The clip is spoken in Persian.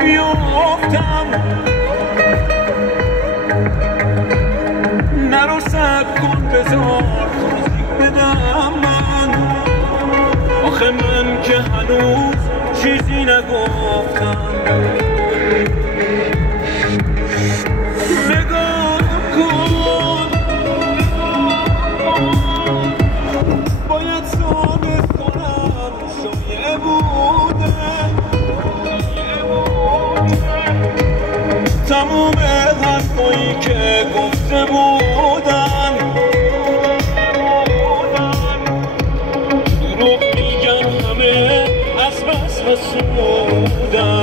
بیافتم نرو سب کن بذار توضیح بدم من آخه من که هنوز چیزی نگفتم نگاه کن باید ثابت کنم شایعه بوده تموم حرفایی که گفته بودن دروغ میگن همه از بس حسودن